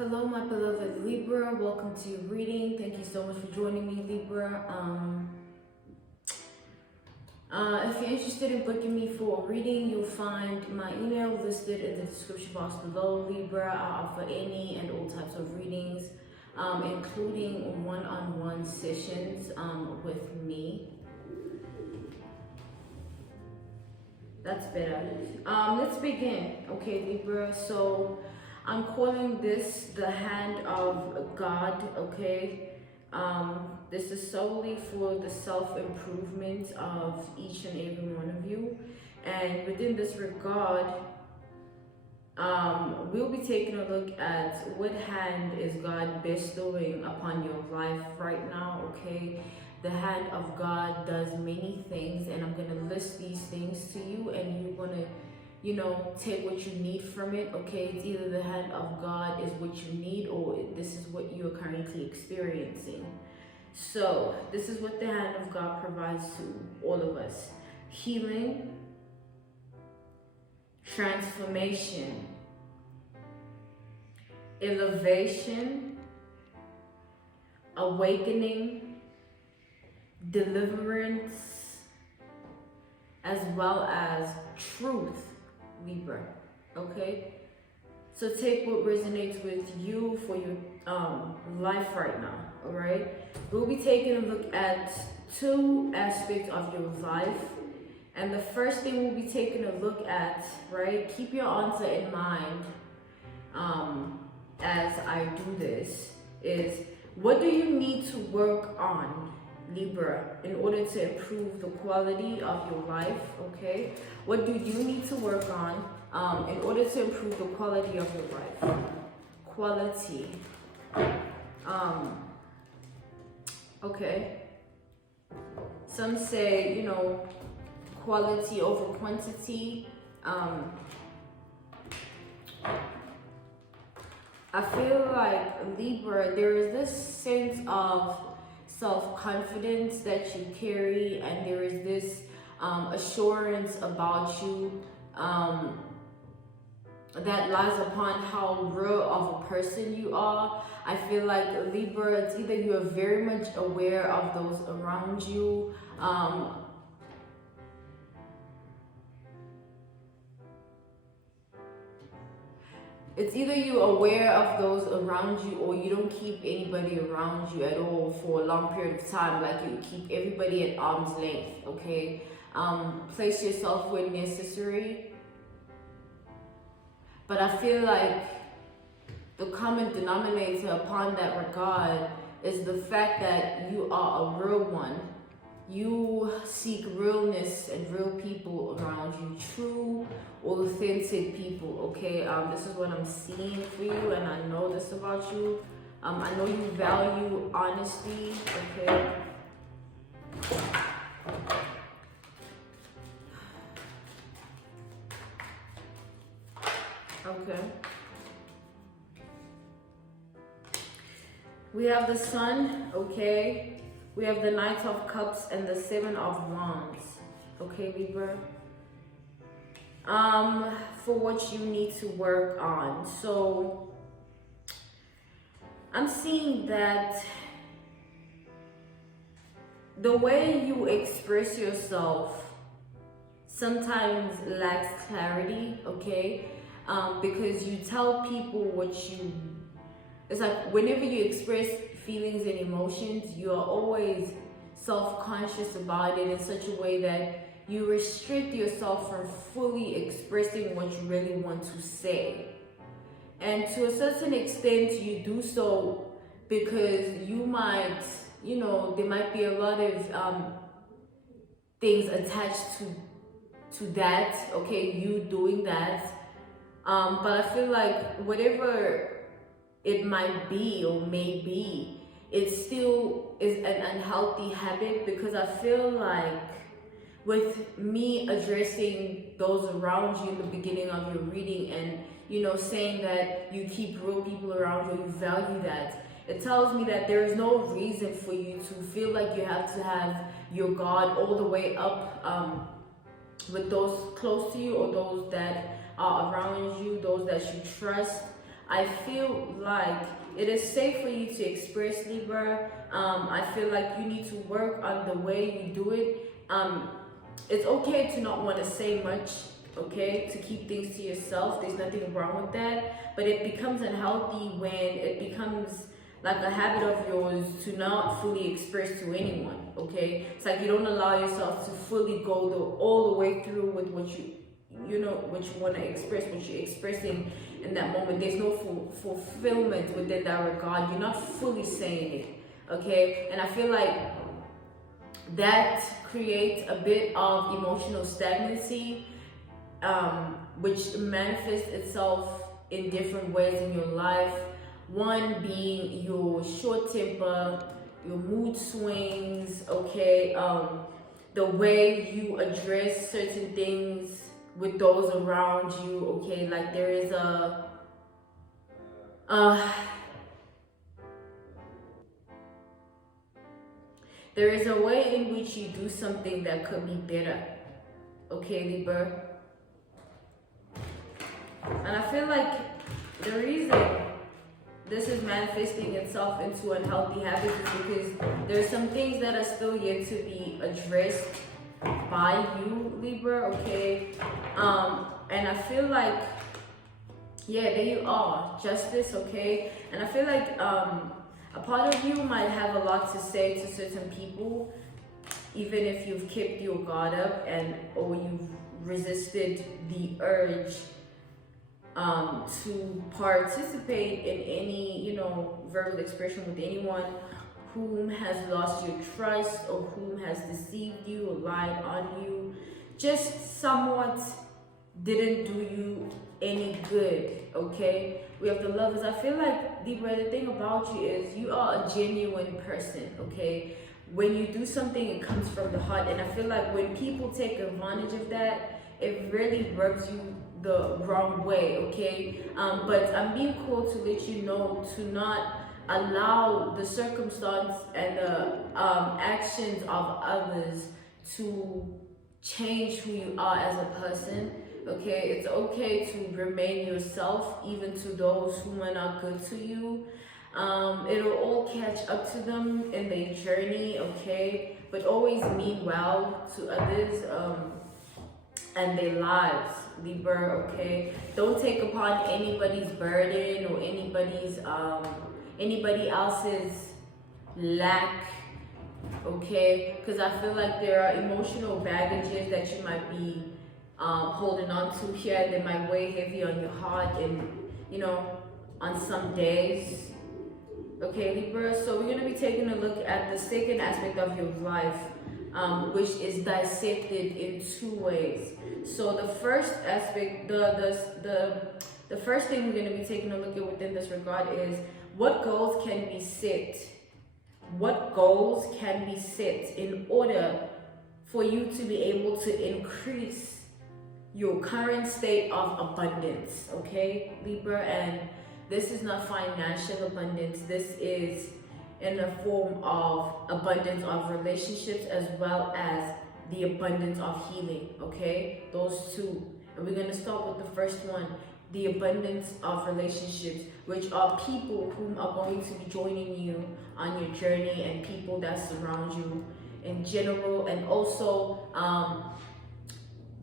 Hello, my beloved Libra. Welcome to your reading. Thank you so much for joining me, Libra. If you're interested in booking me for a reading, you'll find my email listed in the description box below. Libra, I offer any and all types of readings, including one-on-one sessions with me. That's better. Let's begin. Okay, Libra. So I'm calling this the hand of God. Okay. This is solely for the self-improvement of each and every one of you. And within this regard, we'll be taking a look at what hand is God bestowing upon your life right now. Okay. The hand of God does many things, and I'm going to list these things to you, and you're going to, take what you need from it. Okay, it's either the hand of God is what you need, or this is what you're currently experiencing. So this is what the hand of God provides to all of us: healing, transformation, elevation, awakening, deliverance, as well as truth, Libra. Okay, so take what resonates with you for your life right now. All right, we'll be taking a look at two aspects of your life, and the first thing we'll be taking a look at, right, keep your answer in mind as I do this, is what do you need to work on, Libra, in order to improve the quality of your life? Okay, what do you need to work on in order to improve the quality of your life? Quality. Okay, some say, quality over quantity. I feel like, Libra, there is this sense of self-confidence that you carry, and there is this assurance about you that lies upon how real of a person you are. I feel like, Libra, it's either you're very much aware of those around you, it's either you're aware of those around you, or you don't keep anybody around you at all for a long period of time. Like, you keep everybody at arm's length. Okay, place yourself where necessary. But I feel like the common denominator upon that regard is the fact that you are a real one. You seek realness and real people around you, true, authentic people. Okay, this is what I'm seeing for you, and I know this about you. I know you value honesty. Okay. Okay. We have the Sun, okay? We have the Knight of Cups and the Seven of Wands. Okay, Libra? For what you need to work on. So, I'm seeing that the way you express yourself sometimes lacks clarity, okay? Because you tell people what you... It's like whenever you express feelings and emotions, you are always self-conscious about it in such a way that you restrict yourself from fully expressing what you really want to say. And to a certain extent, you do so because you might, there might be a lot of things attached to that, okay, you doing that. But I feel like whatever it might be or may be, it still is an unhealthy habit, because I feel like with me addressing those around you in the beginning of your reading, and saying that you keep real people around you, you value that, it tells me that there is no reason for you to feel like you have to have your guard all the way up with those close to you, or those that are around you, those that you trust. I feel like it is safe for you to express, Libra. I feel like you need to work on the way you do it. It's okay to not want to say much, okay, to keep things to yourself. There's nothing wrong with that, but it becomes unhealthy when it becomes like a habit of yours to not fully express to anyone, okay? It's like you don't allow yourself to fully go all the way through with what what you want to express, what you're expressing in that moment. There's no fulfillment within that regard. You're not fully saying it, okay? And I feel like that creates a bit of emotional stagnancy, which manifests itself in different ways in your life. One being your short temper, your mood swings, okay, the way you address certain things with those around you, okay, like there is a way in which you do something that could be better, okay, Libra. And I feel like the reason this is manifesting itself into unhealthy habits is because there's some things that are still yet to be addressed by you, Libra, okay? And I feel like, yeah, there you are, justice, okay? And I feel like a part of you might have a lot to say to certain people, even if you've kept your guard up or you've resisted the urge to participate in any, verbal expression with anyone whom has lost your trust or whom has deceived you or lied on you, just somewhat didn't do you any good, okay? We have the Lovers. I feel like, Libra, the thing about you is you are a genuine person, okay? When you do something, it comes from the heart, and I feel like when people take advantage of that, it really rubs you the wrong way, okay? But I'm being called to let you know to not allow the circumstance and the actions of others to change who you are as a person, okay? It's okay to remain yourself even to those who are not good to you. It'll all catch up to them in their journey, okay? But always mean well to others and their lives, Libra, okay? Don't take upon anybody's burden or anybody else's lack, okay? Because I feel like there are emotional baggages that you might be holding on to here that might weigh heavy on your heart and, on some days, okay, Libra? So we're going to be taking a look at the second aspect of your life, which is dissected in two ways. So the first aspect, the first thing we're going to be taking a look at within this regard is what goals can be set. What goals can be set in order for you to be able to increase your current state of abundance, okay, Libra? And this is not financial abundance. This is in the form of abundance of relationships as well as the abundance of healing, okay? Those two. And we're going to start with the first one, the abundance of relationships, which are people whom are going to be joining you on your journey and people that surround you in general, and also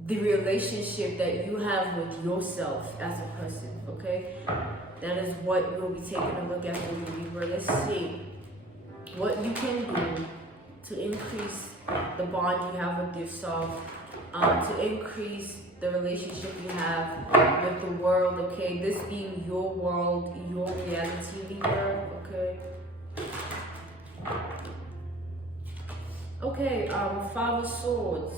the relationship that you have with yourself as a person, okay? That is what we'll be taking a look at for you, Libra. Let's see what you can do to increase the bond you have with yourself, to increase the relationship you have with the world, okay? This being your world, your reality, Libra, okay? Okay, Five of Swords.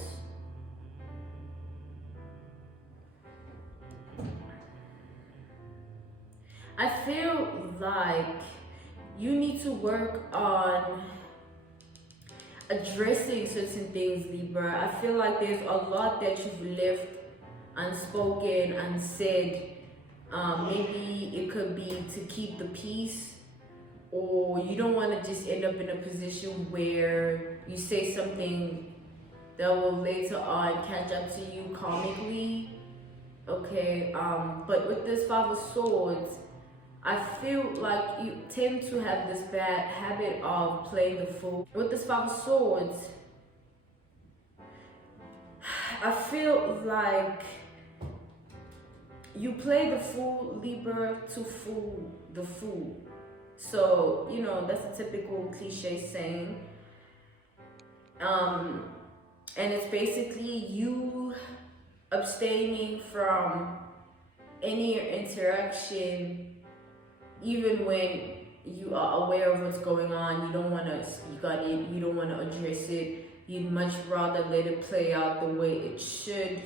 I feel like you need to work on addressing certain things, Libra. I feel like there's a lot that you've left unspoken, unsaid. Maybe it could be to keep the peace, or you don't want to just end up in a position where you say something that will later on catch up to you karmically, okay? But with this Five of Swords, I feel like you tend to have this bad habit of playing the fool. With this Five of Swords, I feel like you play the fool, Libra, to fool the fool. So, you know, that's a typical cliche saying. And it's basically you abstaining from any interaction, even when you are aware of what's going on. You don't want to speak on it. You don't want to address it. You'd much rather let it play out the way it should,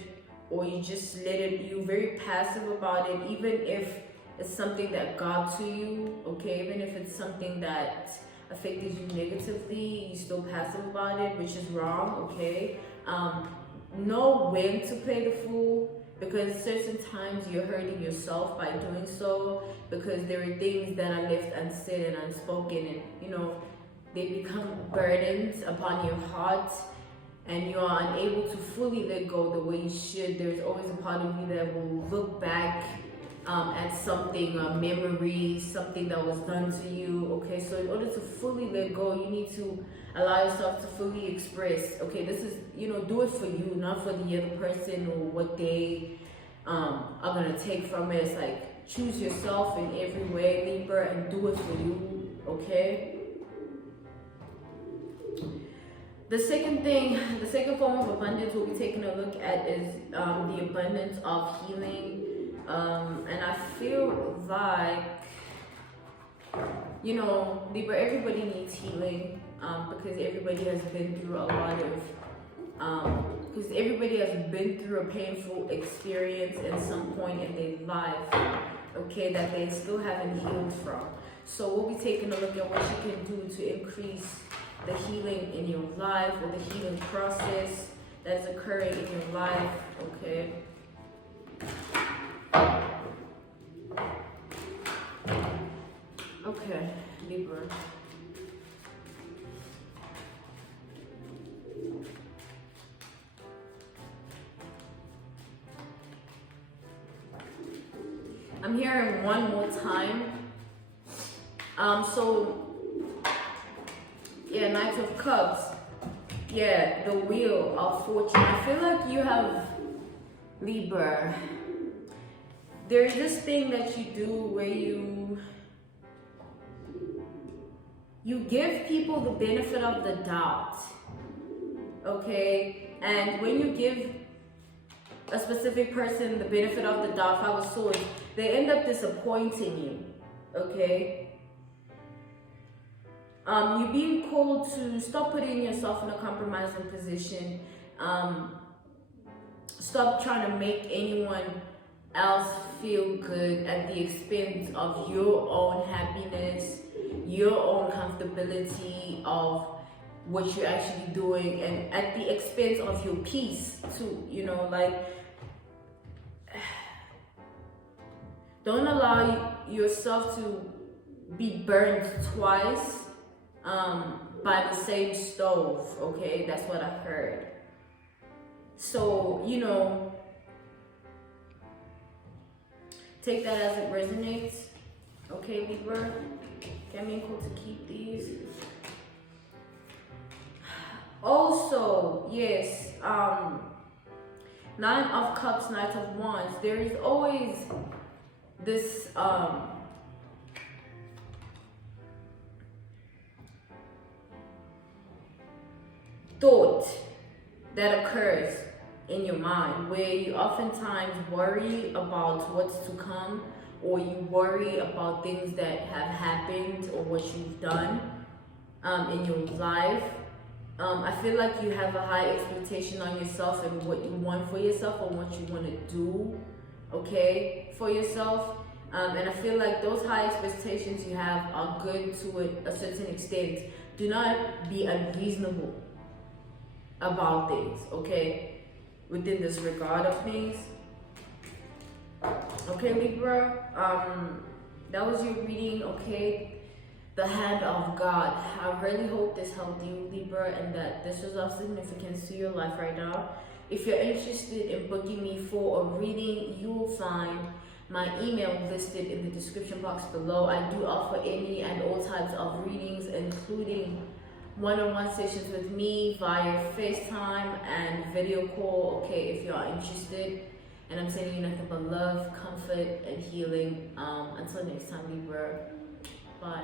or you just let it. You're very passive about it, even if it's something that got to you. Okay, even if it's something that affected you negatively, you still passive about it, which is wrong. Okay, know when to play the fool, because certain times you're hurting yourself by doing so, because there are things that are left unsaid and unspoken, and you know they become burdens upon your heart, and you are unable to fully let go the way you should. There's always a part of you that will look back at something, a memory, something that was done to you. Okay, so in order to fully let go, you need to allow yourself to fully express. Okay, this is, you know, do it for you, not for the other person or what they are gonna take from it. It's like choose yourself in every way, Libra, and do it for you. Okay. The second form of abundance we'll be taking a look at is the abundance of healing. And I feel like, you know, Libra, everybody needs healing, because everybody has been through a lot of, because everybody has been through a painful experience at some point in their life, okay, that they still haven't healed from. So we'll be taking a look at what you can do to increase the healing in your life, or the healing process that's occurring in your life. Okay. Okay, Libra. I'm hearing one more time. Yeah, Knight of Cups. Yeah, the Wheel of Fortune. I feel like you have, Libra, there's this thing that you do where you give people the benefit of the doubt. Okay? And when you give a specific person the benefit of the doubt, Five of Swords, they end up disappointing you. Okay? You're being called to stop putting yourself in a compromising position. Stop trying to make anyone else feel good at the expense of your own happiness, your own comfortability of what you're actually doing, and at the expense of your peace too. You know, like, don't allow yourself to be burned twice by the same stove. Okay, that's what I heard. So, you know, take that as it resonates. Okay, Libra, get me cool to keep these. Also, yes, Nine of Cups, Knight of Wands. There is always this thought that occurs in your mind where you oftentimes worry about what's to come, or you worry about things that have happened or what you've done in your life. I feel like you have a high expectation on yourself and what you want for yourself, or what you want to do, okay, for yourself. And I feel like those high expectations you have are good to a certain extent. Do not be unreasonable about things, okay, within this regard of things. Okay, Libra, that was your reading, okay? The Hand of God. I really hope this helped you, Libra, and that this was of significance to your life right now. If you're interested in booking me for a reading, you will find My email listed in the description box below. I do offer any and all types of readings, including one-on-one sessions with me via FaceTime and video call, okay, if you are interested. And I'm sending you nothing but love, comfort, and healing. Until next time, Libra. Bye.